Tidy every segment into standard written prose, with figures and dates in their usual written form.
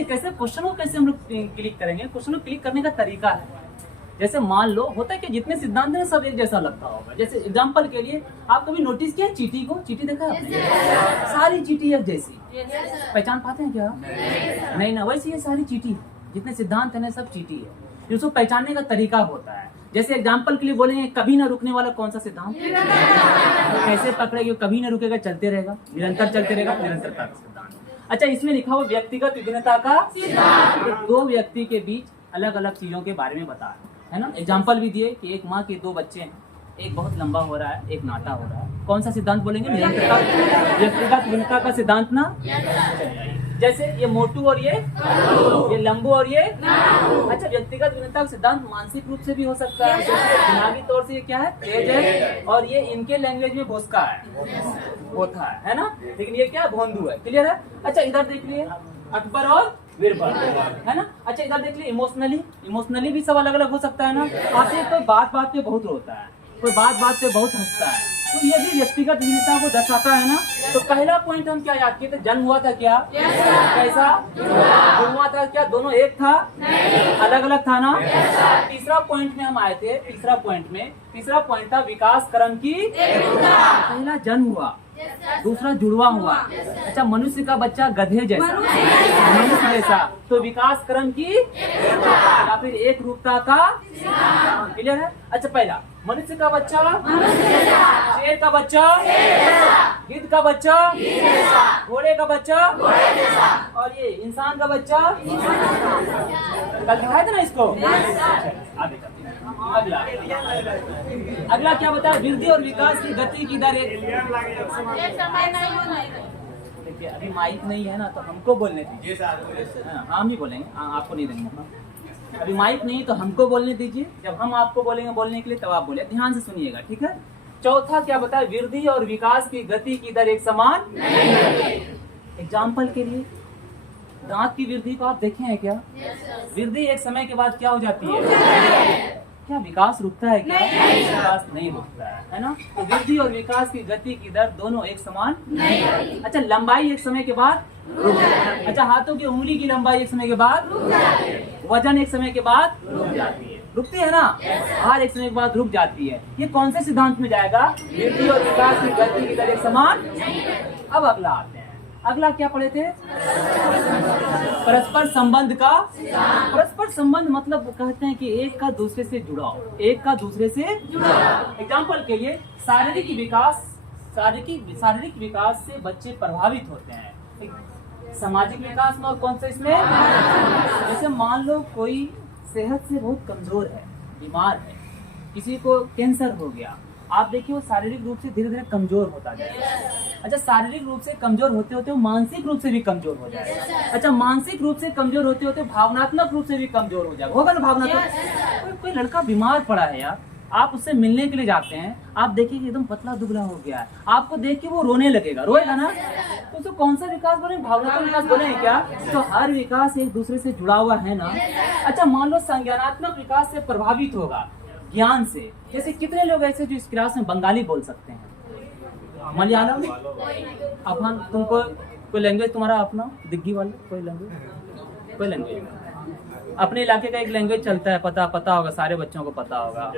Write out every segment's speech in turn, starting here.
देखिए कैसे क्वेश्चन को कैसे हम लोग क्लिक करेंगे। क्वेश्चन को क्लिक करने का तरीका है, जैसे मान लो होता है कि जितने सिद्धांत हैं सब एक जैसा लगता होगा। जैसे एग्जांपल के लिए आप कभी नोटिस किया चींटी को, चींटी देखा है आपने? सारी चींटी एक जैसी, पहचान पाते हैं क्या? नहीं ना, वैसे ये सारी चींटी जितने सिद्धांत है ना सब चींटी है। उसको पहचानने का तरीका होता है। जैसे एग्जाम्पल के लिए बोलेंगे कभी ना रुकने वाला कौन सा सिद्धांत? तो कैसे पकड़ेगी? कभी ना रुकेगा, चलते रहेगा, निरंतर चलते रहेगा, निरंतरता का सिद्धांत। अच्छा, इसमें लिखा हुआ व्यक्तिगत विभिन्नता का सिद्धांत, दो व्यक्ति के बीच अलग अलग चीजों के बारे में बता है ना। एग्जाम्पल भी दिए कि एक माँ के दो बच्चे हैं, एक बहुत लंबा हो रहा है, एक नाटा हो रहा है। कौन सा सिद्धांत बोलेंगे? निरंतरता, व्यक्तिगत विभिन्नता का सिद्धांत ना। जैसे ये मोटू और ये लंबू और ये। अच्छा, व्यक्तिगत विभिन्नता का सिद्धांत मानसिक रूप से भी हो सकता है। दिमागी तौर से ये क्या है? तेज है, और ये इनके लैंग्वेज में भोसका है, बोथा है ना। लेकिन ये क्या? भोंदू है। क्लियर है? अच्छा, इधर देख लिए अकबर और बीरबल है ना। अच्छा, इधर देख लिए इमोशनली भी सब अलग अलग हो सकता है ना। आपसे कोई बात पे बहुत रोता है, कोई बात पे बहुत हंसता है, तो ये भी व्यक्तिगत भिन्नता को दर्शाता है ना। तो पहला पॉइंट हम क्या याद किए थे? जन्म हुआ था क्या? कैसा हुआ था? क्या दोनों एक था? अलग अलग था ना। तीसरा पॉइंट में हम आए थे। तीसरा पॉइंट था विकास क्रम की। पहला जन्म हुआ, दूसरा जुड़वा हुआ। अच्छा, मनुष्य का बच्चा गधे जैसा, मनुष्य जैसा, तो विकास क्रम की या फिर एक रूपता का। क्लियर है? अच्छा, पहला मनुष्य का बच्चा, शेर का बच्चा, गिद्ध का बच्चा, घोड़े का बच्चा, और ये इंसान का बच्चा। कल दिखाए थे ना इसको। अगला क्या बताया? वृद्धि और विकास की गति की दर एक। देखिए अभी माइक नहीं है ना, तो हमको बोलने दीजिए। हम ही बोलेंगे, आपको नहीं देंगे। अभी माइक नहीं तो हमको बोलने दीजिए, जब हम आपको बोलेंगे बोलने के लिए तब आप बोले। ध्यान से सुनिएगा, ठीक है। चौथा क्या बताया? वृद्धि और विकास की गति की दर एक समान नहीं। एग्जाम्पल के लिए दांत की वृद्धि को आप देखे हैं क्या? वृद्धि एक समय के बाद क्या हो जाती है? क्या विकास रुकता है क्या? विकास नहीं रुकता है ना। तो वृद्धि और विकास की गति की दर दोनों एक समान नहीं। अच्छा, लंबाई एक समय के बाद रुक जाती है। अच्छा, हाथों की उंगली की लंबाई एक समय के बाद रुक जाती है। वजन एक समय के बाद रुक जाती है, रुकती है ना। हार एक समय के बाद रुक जाती है। ये कौन से सिद्धांत में जाएगा? वृद्धि और विकास की गति की दर एक समान। अब अगला आते हैं। अगला क्या पढ़े थे? परस्पर संबंध का। परस्पर संबंध मतलब कहते हैं कि एक का दूसरे से जुड़ाव, एक का दूसरे से जुड़ाव। एग्जाम्पल के लिए शारीरिक विकास से बच्चे प्रभावित होते हैं। सामाजिक विकास में और कौन सा इसमें? जैसे मान लो कोई सेहत से बहुत कमजोर है, बीमार है, किसी को कैंसर हो गया, आप देखिए वो शारीरिक रूप से धीरे धीरे कमजोर होता जाएगा। अच्छा, शारीरिक रूप से कमजोर होते होते वो मानसिक रूप से भी कमजोर हो जाएगा। अच्छा, मानसिक रूप से कमजोर होते होते भावनात्मक रूप से भी कमजोर हो जाएगा। होगा ना भावनात्मक। कोई लड़का बीमार पड़ा है यार, आप उससे मिलने के लिए जाते हैं, आप देखिए कि एकदम पतला दुबला हो गया है, आपको देख के वो रोने लगेगा, रोएगा ना। तो उसको कौन सा विकास बोले? भावनात्मक विकास बोले हैं क्या? तो हर विकास एक दूसरे से जुड़ा हुआ है ना। अच्छा, मान लो संज्ञानात्मक विकास से प्रभावित होगा ज्ञान से। जैसे कितने लोग ऐसे जो इस क्लास में बंगाली बोल सकते हैं, मलयालम, अपन तुमको कोई लैंग्वेज तुम्हारा अपना दिग्गी वाला कोई लैंग्वेज अपने इलाके का एक लैंग्वेज चलता है, पता होगा, सारे बच्चों को पता होगा।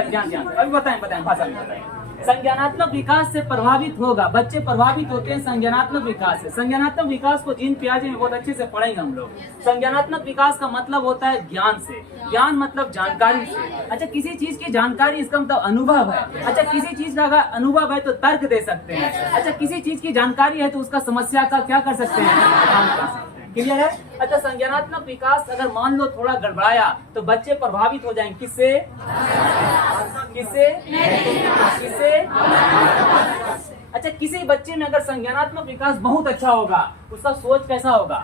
ज्ञान अभी बताएं भाषा में बताएं। संज्ञानात्मक विकास से प्रभावित होगा, बच्चे प्रभावित होते हैं संज्ञानात्मक विकास से। संज्ञानात्मक विकास को जीन पियाजे में बहुत अच्छे से पढ़ेंगे हम लोग। संज्ञानात्मक विकास का मतलब होता है ज्ञान से, ज्ञान मतलब जानकारी से। अच्छा, किसी चीज की जानकारी इसका मतलब अनुभव है। अच्छा, किसी चीज का अगर अनुभव है तो तर्क दे सकते हैं। अच्छा, किसी चीज की जानकारी है तो उसका समस्या का क्या कर सकते हैं? काम कर सकते हैं। क्लियर है? अच्छा, संज्ञानात्मक विकास अगर मान लो थोड़ा गड़बड़ाया तो बच्चे प्रभावित हो जाएंगे। किससे? अच्छा, किसी बच्चे में अगर संज्ञानात्मक विकास बहुत अच्छा होगा, उसका सोच कैसा होगा?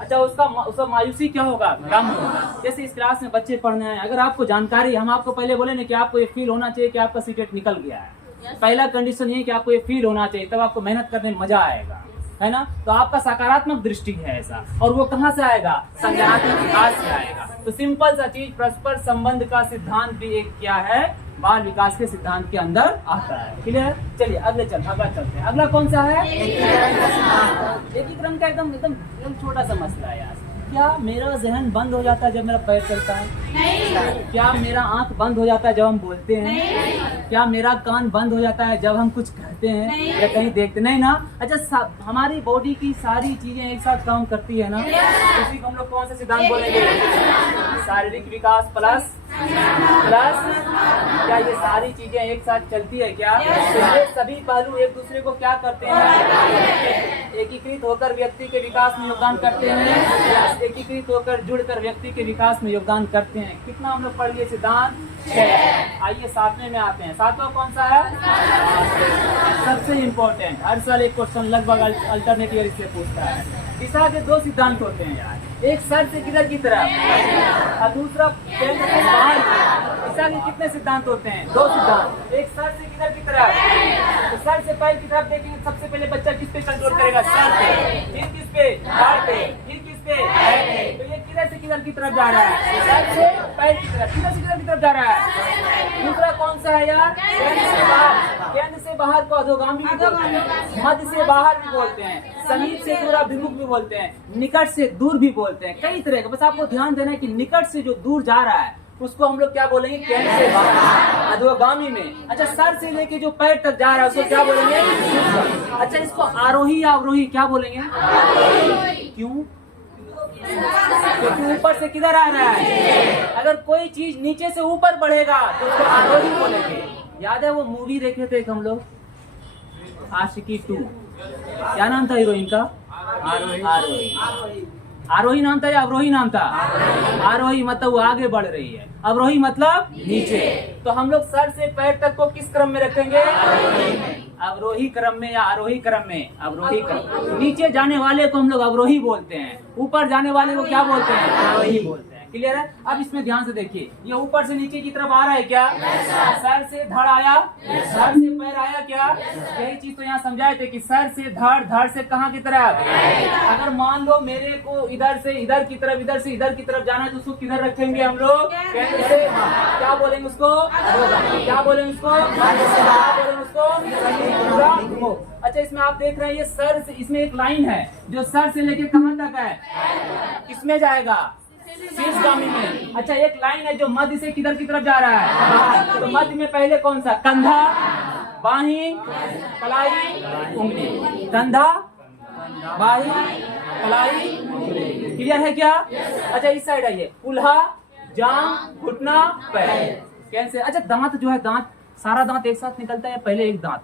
अच्छा, उसका मायूसी क्या होगा? कम होगा। जैसे इस क्लास में बच्चे पढ़ने आए, अगर आपको जानकारी, हम आपको पहले बोले ना कि आपको ये फील होना चाहिए कि आपका सीटेट निकल गया है। पहला कंडीशन ये कि आपको ये फील होना चाहिए, तब आपको मेहनत करने में मजा आएगा, है ना। तो आपका सकारात्मक दृष्टि है ऐसा, और वो कहाँ से आएगा? संज्ञानात्मक विकास से आएगा। तो सिंपल सा चीज, परस्पर संबंध का सिद्धांत भी एक क्या है? बाल विकास के सिद्धांत के अंदर आता है। क्लियर? चलिए अगला चलते हैं। अगला कौन सा है? एकीकरण का एकदम छोटा सा मसला है यार। क्या मेरा जहन बंद हो जाता है जब मेरा पैर चलता है? नहीं। क्या मेरा आंख बंद हो जाता है जब हम बोलते हैं? नहीं। क्या मेरा कान बंद हो जाता है जब हम कुछ कहते हैं या कहीं देखते? नहीं ना। अच्छा, हमारी बॉडी की सारी चीजें एक साथ काम करती है ना, इसी को हम लोग कौन सा सिद्धांत बोलेंगे? शारीरिक विकास प्लस क्या ये सारी चीजें एक साथ चलती है क्या? ये सभी पहलू एक दूसरे को क्या करते हैं? एकीकृत होकर व्यक्ति के विकास में योगदान करते हैं, एकीकृत होकर जुड़कर व्यक्ति के विकास में योगदान करते हैं। कितना हम लोग पढ़ लिए सिद्धांत? 6। आइए 7वें में आते हैं। 7वां कौन सा है? सबसे इम्पोर्टेंट, हर साल एक क्वेश्चन लगभग अल्टरनेट ईयर इससे पूछता है। ईसा के 2 सिद्धांत होते हैं यार, एक सर से किधर की तरफ और दूसरा केंद्र से बाहर। ईसा के कितने सिद्धांत होते हैं? 2 सिद्धांत, एक सर से किधर की तरफ। तो सर से पैर की तरफ देखेंगे, सबसे पहले बच्चा किस पे कंट्रोल करेगा? सर पे। फिर किस पे? पैर पे। फिर किस पे? पैर पे। तो ये किधर से किधर की तरफ जा रहा है? सर से पैर की तरफ। किधर से किधर की तरफ जा रहा है? दूसरा कौन सा है यार? केंद्र से बाहर। केंद्र से बाहर को अधोगामी भी बोलते हैं, मध्य से बाहर भी बोलते हैं, समीप से दूर अभिमुख भी बोलते हैं, निकट से दूर भी बोलते हैं, कई तरह का। बस आपको ध्यान देना है कि निकट से जो दूर जा रहा है उसको हम लोग क्या बोलेंगे? केंद्र से बाहर, अधोगामी में। अच्छा, सर से लेके जो पैर तक जा रहा है उसको क्या बोलेंगे? अच्छा, इसको आरोही या अवरोही क्या बोलेंगे? क्यों? क्योंकि ऊपर से किधर आ रहा है। अगर कोई चीज नीचे से ऊपर बढ़ेगा तो उसको आरोही बोलेंगे। याद है वो मूवी देखे थे हम लोग, आशिकी 2, क्या नाम था हीरोइन का? आरोही नाम था या अवरोही नाम था? आरोही मतलब वो आगे बढ़ रही है, अवरोही मतलब नीचे। तो हम लोग सर से पैर तक को किस क्रम में रखेंगे? अवरोही क्रम में या आरोही क्रम में? अवरोही क्रम। नीचे जाने वाले को हम लोग अवरोही बोलते हैं, ऊपर जाने वाले को क्या बोलते हैं? आरोही बोलते हैं। क्लियर है? अब इसमें ध्यान से देखिए, ये ऊपर से नीचे की तरफ आ रहा है क्या? सर से धड़ आया, सर से पैर आया क्या? यही चीज तो यहाँ समझाए थे कि सर से धड़, धड़ से कहाँ की तरफ? अगर मान लो मेरे को इधर से इधर की तरफ, इधर से इधर की तरफ जाना है तो उसको किधर रखेंगे हम लोग? केंद्र से। क्या बोलेंगे उसको? क्या बोलेंगे उसको? क्या बोलेंगे उसको? अच्छा, इसमें आप देख रहे हैं ये सर से, इसमें एक लाइन है जो सर से लेके कहाँ तक है? इसमें जाएगा, शीर्षगामी में। अच्छा, एक लाइन है जो मध्य से किधर की तरफ जा रहा है? तो मध्य में पहले कौन सा? कंधा, बाही, कलाई, उंगली। कंधा, बाही, कलाई, उंगली। क्लियर है क्या? अच्छा, इस साइड आइए, कुल्हा, जांघ, घुटना, पैर। कैसे? अच्छा, दांत जो है, दांत सारा दांत एक साथ निकलता है या पहले एक दांत?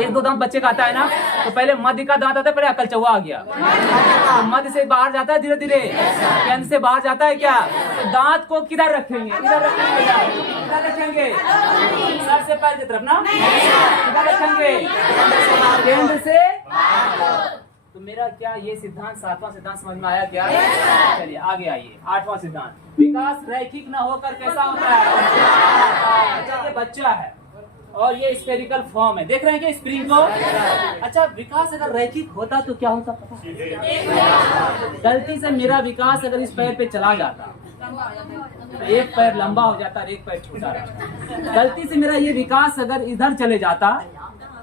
1-2 दांत बच्चे का आता है ना, तो पहले मध्य का दांत आता है, पहले अकल चौवा आ गया, तो मध्य से बाहर जाता है धीरे धीरे, केंद्र से बाहर जाता है क्या? तो दांत को किधर रखेंगे? किधर रखेंगे? किधर रखेंगे? सर से पैर की तरफ ना, किधर रखेंगे? केंद्र से। तो मेरा क्या ये सिद्धांत 7वां सिद्धांत समझ में आया क्या? चलिए आगे आइए, 8वां सिद्धांत। विकास रैखिक न होकर कैसा होता है? अच्छा, ये बच्चा है और ये स्फेरिकल फॉर्म है, देख रहे हैं क्या स्प्रिंग को? अच्छा, विकास अगर रैखिक होता तो क्या होता पता? गलती से मेरा विकास अगर इस पैर पे चला जाता, एक पैर लंबा हो जाता और एक पैर छोटा रहता। गलती से मेरा ये विकास अगर इधर चले जाता,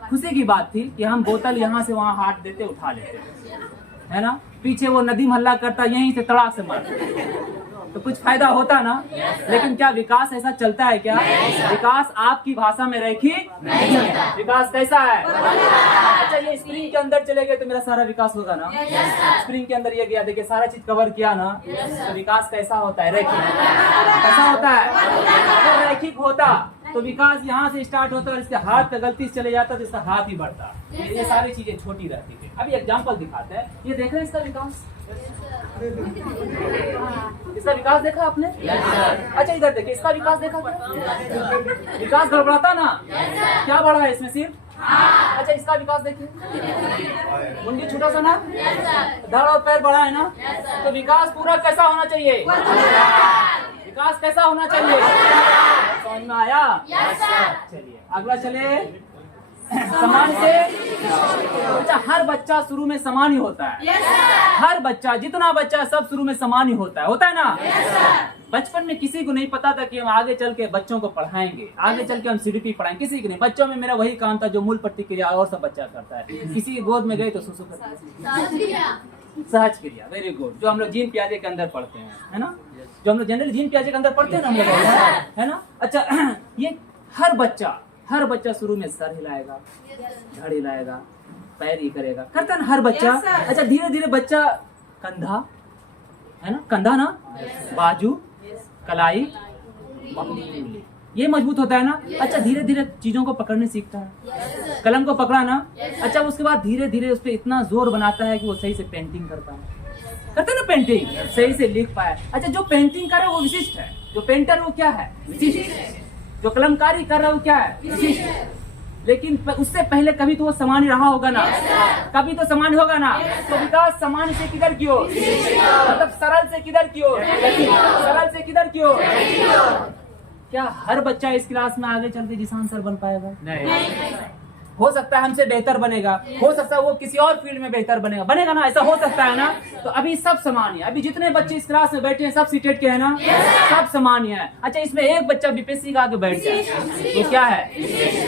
खुशी की बात थी कि हम बोतल यहाँ से वहाँ हाथ देते, उठा लेते, है ना। पीछे वो नदी हल्ला करता, यहीं से तड़ाक से मारते, तो कुछ फायदा होता ना। लेकिन क्या विकास ऐसा चलता है क्या? विकास आपकी भाषा में रैखिक नहीं है। विकास कैसा है? अच्छा, ये स्प्रिंग के अंदर चले गए तो मेरा सारा विकास होगा ना। स्प्रिंग के अंदर ये गया, देखिए सारा चीज कवर किया ना, तो विकास कैसा होता है? रैखिक। कैसा होता है? अगर रैखिक होता तो विकास यहाँ से स्टार्ट होता और इसके हाथ पे गलती से चले जाता तो इसका हाथ ही बढ़ता। ये सारी चीजें छोटी रहती थी। अभी एग्जांपल दिखाते हैं, ये देख रहे हैं इसका विकास, इसका विकास देखा आपने? अच्छा, इधर देखिए, इसका विकास देखा क्या? विकास गड़बड़ाता ना, क्या बढ़ा है इसमें? सिर्फ। अच्छा, इसका विकास देखिए, मुंडी छोटा सा ना, धड़ और पैर बड़ा है ना, तो विकास पूरा कैसा होना चाहिए? विकास कैसा होना चाहिए? समझ में आया? चलिए अगला चले, समान से। अच्छा, हर बच्चा शुरू में समान ही होता है। हर बच्चा, जितना बच्चा सब शुरू में समान ही होता है ना। बचपन में किसी को नहीं पता था कि हम आगे चल के बच्चों को पढ़ाएंगे, आगे चल के हम सीडीपी पढ़ाएंगे, किसी को नहीं। बच्चों में मेरा वही काम था जो मूल प्रतिक्रिया और सब बच्चा करता है। किसी की गोद में गए तो सुसु करता है, सहज क्रिया, वेरी गुड, जो हम लोग जीन पियाजे के अंदर पढ़ते हैं, है ना, जो हम लोग जनरली जीन पियाजे के अंदर पढ़ते हैं ना हम लोग, है ना। अच्छा, ये हर बच्चा शुरू में सर हिलाएगा, धड़ हिलाएगा, पैर ही करेगा, करता है ना हर बच्चा। अच्छा, धीरे धीरे बच्चा कंधा, है ना, कंधा ना, बाजू, कलाई, ये मजबूत होता है ना। अच्छा, धीरे धीरे चीजों को पकड़ने सीखता है, कलम को पकड़ा ना। अच्छा, उसके बाद धीरे धीरे उस पर इतना जोर बनाता है कि वो सही से पेंटिंग करता है, करते ना पेंटिंग, सही से लिख पाए। अच्छा, जो पेंटिंग कर रहा है वो विशिष्ट है, जो पेंटर वो क्या है, विशिष्ट, जो कलमकारी कर रहा है वो क्या है, विशिष्ट। लेकिन उससे पहले कभी तो वो सामान्य रहा होगा ना, कभी तो सामान्य होगा ना। तो विकास सामान्य से किधर की ओर, मतलब सरल से किधर की ओर, सरल से किधर की ओर। क्या हर बच्चा इस क्लास में आगे चल के जिसान सर बन पाएगा? नहीं। हो सकता है हमसे बेहतर बनेगा, हो सकता है वो किसी और फील्ड में बेहतर बनेगा ना, ऐसा हो सकता है ना। तो अभी सब सामान्य है, अभी जितने बच्चे इस क्लास में बैठे हैं सब सीटेट के हैं ना, सब सामान्य है। अच्छा, इसमें एक बच्चा बीपीएससी का आगे बैठ जाए तो क्या है,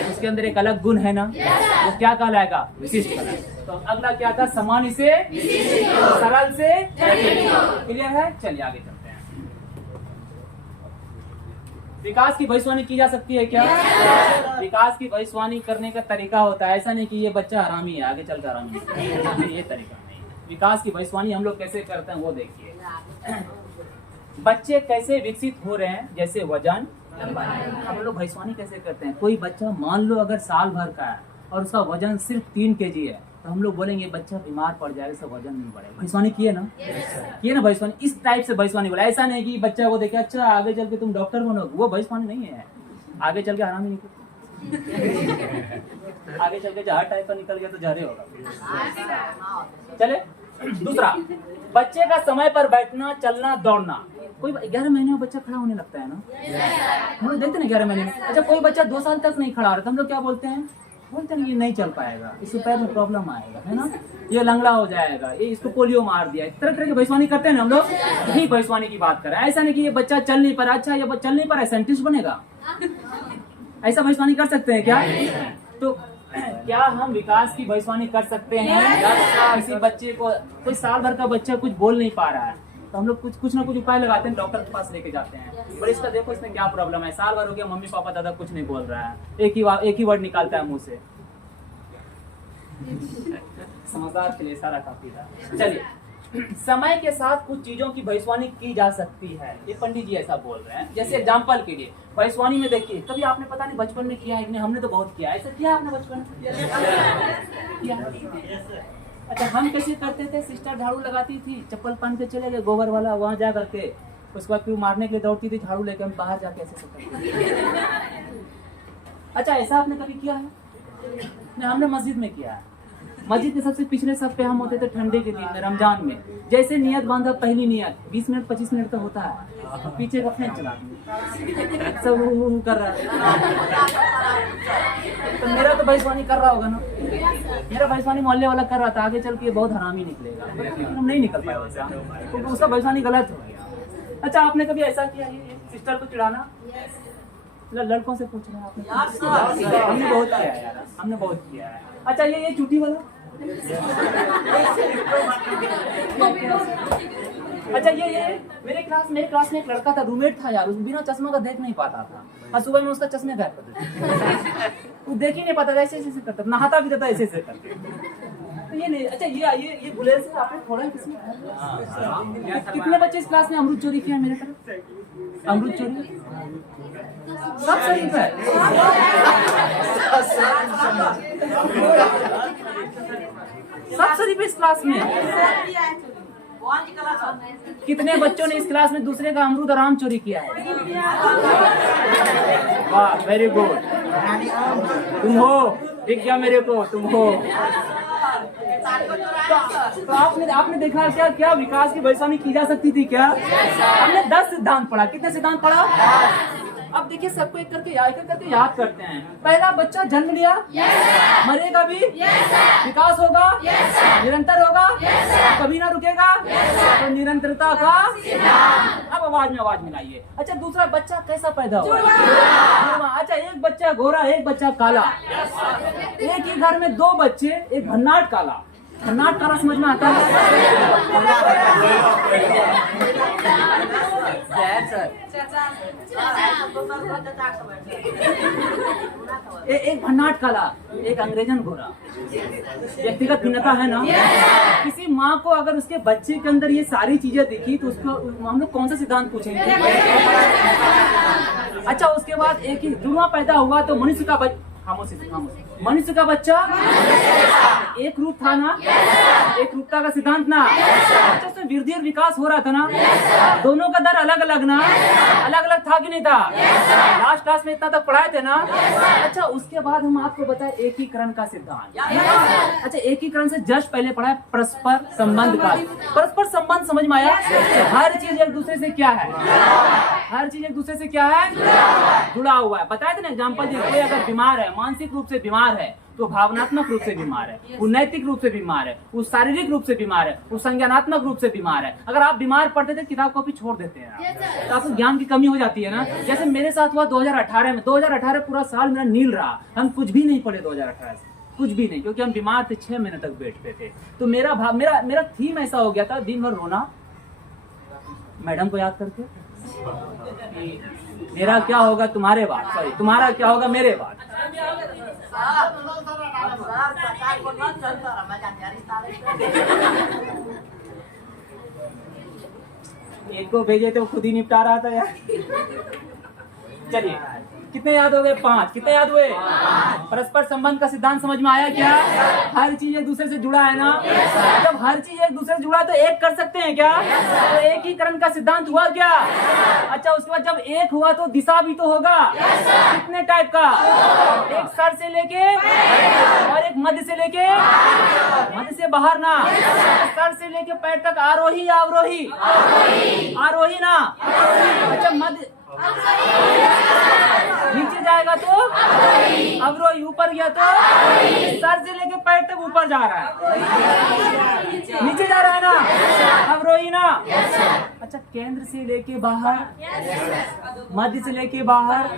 उसके अंदर एक अलग गुण है ना, वो क्या कहलाएगा, विशिष्ट कहलाएगा। तो अगला क्या था, सामान्य से सरल से, क्लियर है। चलिए आगे चलते हैं। विकास की भविष्यवाणी की जा सकती है क्या? विकास की भविष्यवाणी करने का तरीका होता है, ऐसा नहीं कि ये बच्चा हरामी है आगे चलकर हरामी है, ये तरीका नहीं। विकास की भविष्यवाणी हम लोग कैसे करते हैं वो देखिए। बच्चे कैसे विकसित हो रहे हैं, जैसे वजन, हम लोग भविष्यवाणी कैसे करते हैं। कोई बच्चा मान लो अगर साल भर का है और उसका वजन सिर्फ 3 kg है, तो हम लोग बोलेंगे बच्चा बीमार पड़ जाएगा, इसका वजन नहीं बढ़ेगा। भविष्यवाणी किए ना, किए ना भविष्यवाणी, इस टाइप से भविष्यवाणी बोला। ऐसा नहीं कि बच्चा को देखे अच्छा आगे चल के तुम डॉक्टर बनोगे, वो भविष्यवाणी नहीं है। आगे चल के हरामी निकल आगे चल के जहर टाइप का निकल गया तो जहरे होगा। चले दूसरा, बच्चे का समय पर बैठना, चलना, दौड़ना। कोई 11 महीने में बच्चा खड़ा होने लगता है ना, हम लोग देखते हैं 11 महीने में। अच्छा, कोई बच्चा 2 साल तक नहीं खड़ा रहता, हम लोग क्या बोलते हैं ये नहीं चल पाएगा, इसके पैर में प्रॉब्लम आएगा, है ना, ये लंगड़ा हो जाएगा, ये इसको पोलियो मार दिया। इस तरह की भविष्यवाणी करते हैं ना हम लोग, यही भविष्यवाणी की बात कर रहे हैं। ऐसा नहीं कि ये बच्चा चल नहीं पा रहा, अच्छा ये चल नहीं पा रहा है साइंटिस्ट बनेगा, ऐसा भविष्यवाणी कर सकते हैं क्या? तो क्या हम विकास की भविष्यवाणी कर सकते हैं? किसी बच्चे को, कोई साल भर का बच्चा कुछ बोल नहीं पा रहा है, तो हम लोग कुछ ना कुछ उपाय लगाते हैं, डॉक्टर के पास लेके जाते हैं। पर इसका देखो इसमें क्या प्रॉब्लम है, साल भर हो गया मम्मी पापा दादा कुछ नहीं बोल रहा है, एक ही वर्ड निकालता है मुंह से। समझदार के लिए सारा काफी था। चलिए, समय के साथ कुछ चीजों की भविष्यवाणी की जा सकती है, ये पंडित जी ऐसा बोल रहे हैं। जैसे एग्जाम्पल के लिए भविष्यवाणी में देखिए, कभी आपने पता नहीं बचपन में किया है, हमने तो बहुत किया, ऐसा किया आपने बचपन में? अच्छा, हम कैसे करते थे, सिस्टर झाड़ू लगाती थी, चप्पल पहन के चले गए गोबर वाला, वहाँ जा करके उसके बाद क्यों मारने के लिए दौड़ती थी, झाड़ू लेके हम बाहर जाके ऐसे करते। अच्छा, ऐसा आपने कभी किया है? नहीं, हमने मस्जिद में किया है। मस्जिद के सबसे पिछले सब पे हम होते थे ठंडे के दिन में, रमजान में। जैसे नियत बांधा, पहली नियत 20 मिनट 25 मिनट का होता है, पीछे का फैन चला सब कर रहा है। तो मेरा तो भविष्यवाणी कर रहा होगा ना, मेरा भविष्यवाणी मोहल्ले वाला कर रहा था, आगे चल के बहुत हरामी निकलेगा, हम नहीं निकल पाए वैसा, तो उसका भविष्यवाणी गलत हो गया। अच्छा, आपने कभी ऐसा किया सिस्टर को चिढ़ाना? लड़कों से पूछ रहे हैं आपने? हमने बहुत किया है यार, हमने बहुत किया है। अच्छा, ये चूटी वाला, अच्छा ये मेरे क्लास में एक लड़का था, रूममेट था यार, बिना चश्मा का देख नहीं पाता था, और सुबह में उसका चश्मे गायब कर देते, वो देख ही नहीं पाता था, ऐसे करता, नहाता भी था ऐसे करते। तो ये नहीं। अच्छा, ये बुलेट से आपने थोड़ा किसी कितने बच्चे इस क्लास में अमरूद चोरी किया मेरे तरफ? अमरूद चोरी सब सही है। सब सही पे इस क्लास में कितने बच्चों ने इस क्लास में दूसरे का अमरूद और आम चोरी किया है? वाह, वेरी गुड, तुम हो, दिख गया मेरे को, तुम हो। तो आपने देखा क्या विकास की भविष्यवाणी की जा सकती थी क्या? हमने 10 सिद्धांत पढ़ा। कितने सिद्धांत पढ़ा? अब देखिए सबको एक करके याद करते हैं। पहला बच्चा जन्म लिया, मरेगा भी, विकास होगा, निरंतर होगा, कभी ना रुकेगा, तो निरंतरता का। अब आवाज मिलाइए। अच्छा, दूसरा बच्चा कैसा पैदा हुआ? अच्छा, एक बच्चा गोरा, एक बच्चा काला। एक ही घर में दो बच्चे, एक भन्नाट काला। भन्नाट काला समझ में आता है? एक भन्नाट काला, एक अंग्रेजन गोरा। व्यक्तिगत भिन्नता है ना। किसी माँ को अगर उसके बच्चे के अंदर ये सारी चीजें दिखी तो उसको हम लोग कौन सा सिद्धांत पूछेंगे? अच्छा, उसके बाद एक ही जुड़वा पैदा हुआ तो मनुष्य का मनुष्य का बच्चा एक रूप था ना, एक रूपता का सिद्धांत ना। अच्छा, उसमें वृद्धि और विकास हो रहा था ना। दोनों का दर अलग अलग ना, अलग अलग था कि नहीं था? लास्ट क्लास में इतना तक पढ़ाए थे ना। अच्छा, उसके बाद हम आपको बताए एकीकरण का सिद्धांत। अच्छा, एकीकरण से जस्ट पहले पढ़ा है परस्पर संबंध का। परस्पर संबंध समझ में आया? हर चीज एक दूसरे से क्या है? हर चीज एक दूसरे से क्या है? जुड़ा हुआ है। बताए थे ना एग्जाम्पल, कोई अगर बीमार है, मानसिक रूप से बीमार है, तो भावनात्मक रूप से बीमार है, वो नैतिक रूप से बीमार है, वो शारीरिक रूप से बीमार है, वो संज्ञानात्मक रूप से बीमार है। अगर आप बीमार पड़ते थे, किताब कॉपी छोड़ देते हैं तो आपको ज्ञान की कमी हो जाती है ना। जैसे मेरे साथ हुआ 2018 में। 2018 पूरा साल मेरा नील रहा। हम कुछ भी नहीं पढ़े 2018 से, कुछ भी नहीं, क्योंकि हम बीमार थे। 6 महीने तक बैठते थे। तो मेरा थीम ऐसा हो गया था, दिन भर रोना, मैडम को याद करके, मेरा क्या होगा तुम्हारे बाद, सॉरी तुम्हारा क्या होगा मेरे बाद। एक को भेजे थे, वो खुद ही निपटा रहा था यार। चलिए, कितने याद हो गए? 5। कितने याद हुए? परस्पर संबंध का सिद्धांत समझ में आया क्या? हर चीज एक दूसरे से जुड़ा है ना। जब हर चीज एक दूसरे से जुड़ा तो एक कर सकते हैं क्या? तो एकीकरण का सिद्धांत हुआ क्या? अच्छा, उसके बाद जब एक हुआ तो दिशा भी तो होगा। कितने टाइप का? एक सर से लेके और एक मध्य से लेके, मध्य से बाहर ना, सर से लेके पैर तक आरोही या अवरोही? आरोही ना। अच्छा, मध्य नीचे जाएगा तो अवरोही, ऊपर गया तो सर से लेके पैर तक ऊपर जा रहा है, नीचे जा रहा है ना, अवरोही ना। अच्छा, केंद्र से लेके बाहर, मध्य से लेके बाहर,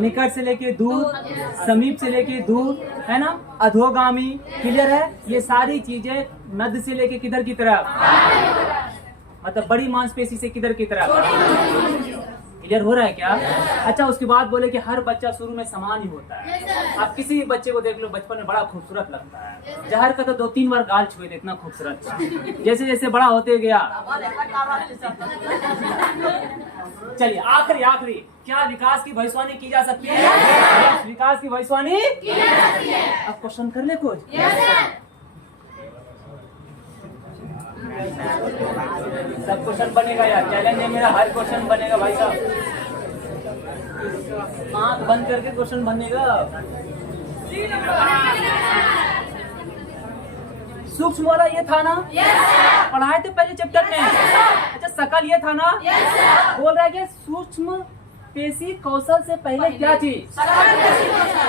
निकट से लेके दूर, समीप से लेके दूर, है ना, अधोगामी। क्लियर है? ये सारी चीजें मध्य से लेके किधर की तरफ, मतलब बड़ी मांसपेशी से किधर की तरफ। क्लियर हो रहा है क्या? अच्छा, उसके बाद बोले कि हर बच्चा शुरू में समान ही होता है। आप किसी भी बच्चे को देख लो, बचपन में बड़ा खूबसूरत लगता है। जहर का तो 2-3 बार गाल छुए थे, इतना खूबसूरत था। जैसे जैसे बड़ा होते गया। चलिए, आखिरी क्या विकास की भविष्यवाणी की जा सकती है? विकास की भविष्यवाणी अब क्वेश्चन कर ले कुछ। सब क्वेश्चन बनेगा यार, चैलेंज है मेरा, हर क्वेश्चन बनेगा भाई साहब। आंख बंद करके क्वेश्चन बनेगा। सूक्ष्म वाला ये था ना, पढ़ाए थे पहले चैप्टर में। अच्छा, सकल ये था ना। बोल रहा है कि सूक्ष्म पेशी कौशल से पहले क्या चीज?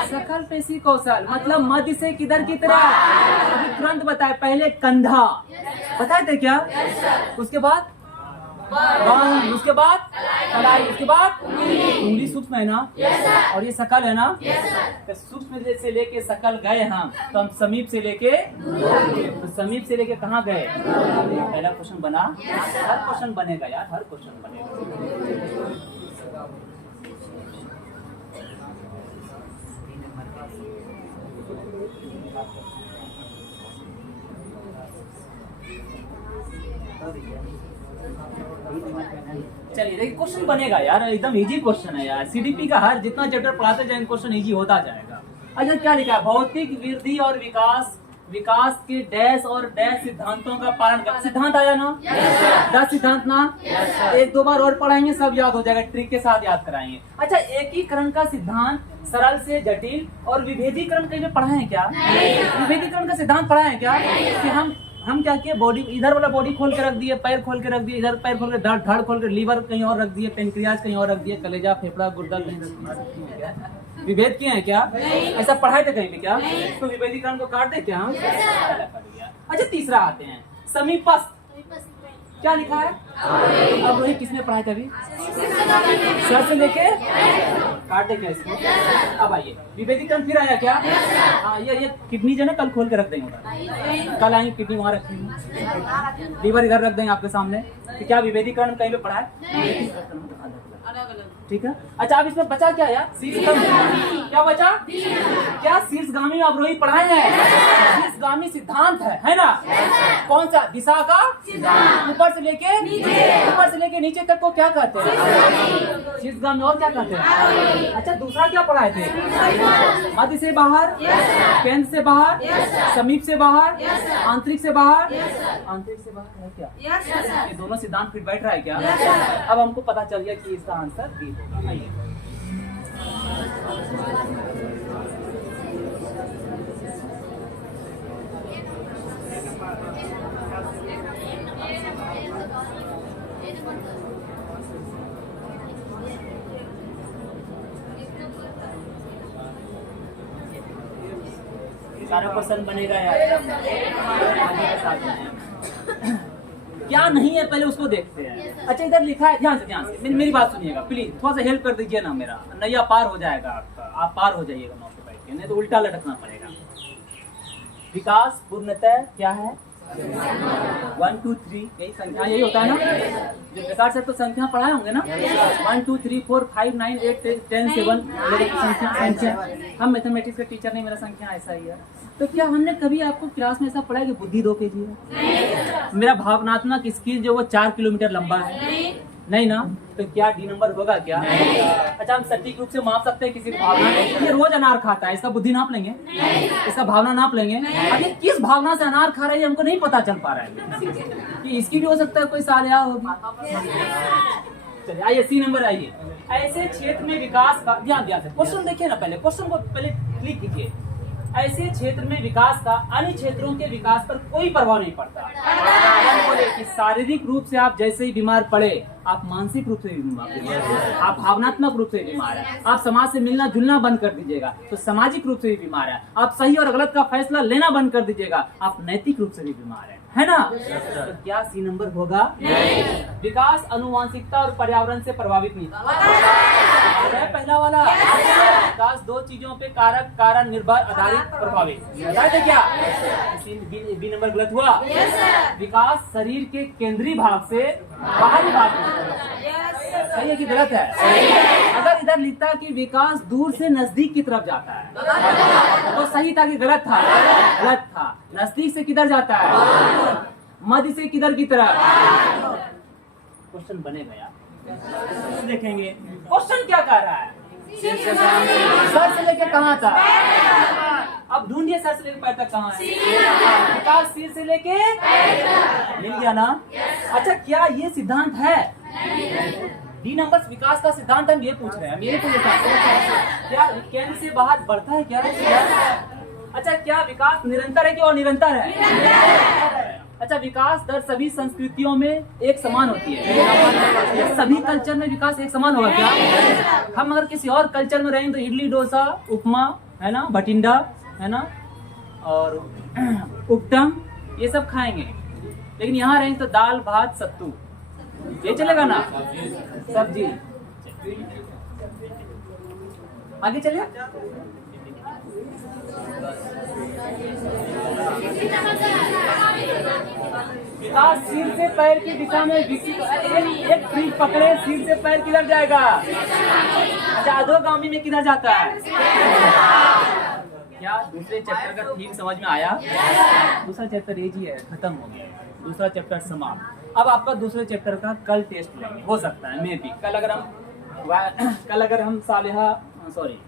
सकल पेशी कौशल, मतलब मध्य से किधर की तरफ? तुरंत बताए, पहले कंधा बताए थे क्या? उसके बाद बाहुं, उसके बाद कलाई, उसके बाद उंगली। सूक्ष्म है ना, और ये सकल है ना। तो सूक्ष्म से लेके सकल गए हम, तो हम समीप से लेके, तो समीप से लेके कहाँ गए? पहला क्वेश्चन बना। हर क्वेश्चन बनेगा यार, हर क्वेश्चन बनेगा। चलिए, देखिए क्वेश्चन बनेगा यार, एकदम इजी क्वेश्चन है यार। सीडीपी का हर जितना चैप्टर पढ़ाते जाएंगे क्वेश्चन इजी होता जाएगा। अच्छा, क्या लिखा है? भौतिक वृद्धि और विकास के डैश और डैश सिद्धांतों का पालन कर। सिद्धांत आया ना? 10 सिद्धांत ना। 1-2 बार और पढ़ाएंगे, सब याद हो जाएगा, ट्रिक के साथ याद कराएंगे। अच्छा, एकीकरण का सिद्धांत, सरल से जटिल, और विभेदीकरण कहीं पढ़ाए हैं क्या? विभेदीकरण का सिद्धांत पढ़ाए हैं क्या? कि हम हम क्या किए, बॉडी इधर वाला बॉडी खोल के रख दिए, पैर खोल के रख दिए, इधर पैर खोल के, धड़ खोल के, लीवर कहीं और रख दिए, पेनक्रियाज कहीं और रख दिए, कलेजा, फेफड़ा, गुर्दा कहीं रख दिए। विभेद किए हैं क्या? ऐसा पढ़ाए थे कहीं भी क्या? तो विभेदीकरण को काट दे क्या हम? अच्छा तीसरा आते हैं, समीपस्थ। क्या लिखा है? अब वही किसने पढ़ाया था अभी? सर से लेके काट दे क्या इसको? अब आइए विभेदीकरण फिर आया क्या? हाँ ये किडनी जो है कल खोल के रख देंगे, कल आएंगे किडनी वहाँ रखेंगे, लीवर इधर रख देंगे आपके सामने। तो क्या विभेदीकरण कहीं पे पढ़ा है? ठीक है। अच्छा अब इसमें बचा क्या यार? शीर्षगामी। क्या बचा? क्या शीर्षगामी अवरोही पढ़ाए हैं? शीर्षगामी सिद्धांत है ना? कौन सा? दिशा का ऊपर से लेके नीचे तक को क्या कहते हैं? शीर्षगामी। और क्या कहते हैं? अच्छा दूसरा क्या पढ़ाए थे? मध्य से बाहर, केंद्र से बाहर, समीप से बाहर, आंतरिक से बाहर। आंतरिक से बाहर है क्या? ये दोनों सिद्धांत फिट बैठ रहा है क्या? अब हमको पता चल गया कि इसका आंसर बी होगा। आइए सारा क्वेश्चन बनेगा यार। क्या नहीं है पहले उसको देखते हैं। अच्छा इधर लिखा है, ध्यान से मेरी बात सुनिएगा प्लीज, थोड़ा सा हेल्प कर दीजिए ना, मेरा नैया पार हो जाएगा आपका, आप पार हो जाइएगा नौ पे बैठ के, नहीं तो उल्टा लटकना पड़ेगा। विकास पूर्णतः क्या है? 1 2 3 यही संख्या, यही होता है ना? जो प्रकार से तो संख्या पढ़ाए होंगे ना, 1 2 3 4 5 9 8 10 7 संख्या। हम मैथमेटिक्स के टीचर नहीं, मेरा संख्या ऐसा ही है। तो क्या हमने कभी आपको क्लास में ऐसा पढ़ा है कि बुद्धि 2 kg है? मेरा भावनात्मक स्किल जो वो 4 किलोमीटर लंबा है? नहीं ना? तो क्या डी नंबर होगा क्या? अच्छा हम सटीक रूप से माप सकते हैं किसी की भावना? ये रोज अनार खाता है, इसका बुद्धि नाप लेंगे? इसका भावना नाप लेंगे? अभी किस भावना से अनार खा रहा है हमको नहीं पता चल पा रहा है, कि इसकी भी हो सकता है कोई सालिया होगी। चलिए आइए सी नंबर आइए। ऐसे क्षेत्र में विकास का ध्यान से क्वेश्चन देखिए ना, पहले क्वेश्चन को पहले क्लिक कीजिए। ऐसे क्षेत्र में विकास का अन्य क्षेत्रों के विकास पर कोई प्रभाव नहीं पड़ता। बोले कि शारीरिक रूप से आप जैसे ही बीमार पड़े, आप मानसिक रूप से भी बीमार, आप भावनात्मक रूप से बीमार है, आप समाज से मिलना जुलना बंद कर दीजिएगा तो सामाजिक रूप से भी बीमार है, आप सही और गलत का फैसला लेना बंद कर दीजिएगा, आप नैतिक रूप से भी बीमार है ना? तो क्या सी नंबर होगा? विकास अनुवांशिकता और पर्यावरण से प्रभावित नहीं है। पहला वाला विकास 2 चीजों पे कारक कारण निर्भर आधारित प्रभावित, क्या बी नंबर गलत हुआ? विकास शरीर के केंद्रीय भाग से बाहरी भाग में, सही है कि गलत है? अगर इधर लिखता कि विकास दूर से नजदीक की तरफ जाता है तो सही था कि गलत था? गलत था। नजदीक से किधर जाता है? मध्य से किधर की तरफ? क्वेश्चन बनेगा यार, देखेंगे क्वेश्चन क्या कह रहा है। सर से लेके कहाँ था? अब ढूंढिए सर से लेके पैर तक कहाँ है? विकास सिर से लेके मिल गया ना? अच्छा क्या ये सिद्धांत है? डी नंबर विकास का सिद्धांत हम ये पूछ रहे हैं, हम ये पूछ रहे हैं क्या केंद्र से बाहर बढ़ता है क्या? अच्छा क्या विकास निरंतर है कि अनिरंतर है? अच्छा विकास दर सभी संस्कृतियों में एक समान होती है? सभी कल्चर में विकास एक समान होगा क्या? हम अगर किसी और कल्चर में रहेंगे तो इडली डोसा उपमा है ना, भटिंडा है ना, और उपटम ये सब खाएंगे, लेकिन यहाँ रहेंगे तो दाल भात सत्तू, ये चलेगा ना? सब्जी। आगे चलिए। विकास सिर से पैर की दिशा में विकसित, एक फ्रीज पकड़े सिर से पैर किधर जाएगा? अच्छा अधोगामी में किधर जाता है? क्या दूसरे चैप्टर का थीम समझ में आया? दूसरा चैप्टर ये जी है, खत्म हो गया, दूसरा चैप्टर समाप्त। अब आपका दूसरे चैप्टर का कल टेस्ट लेंगे, हो सकता है मे बी कल अगर हम सालिहा सॉरी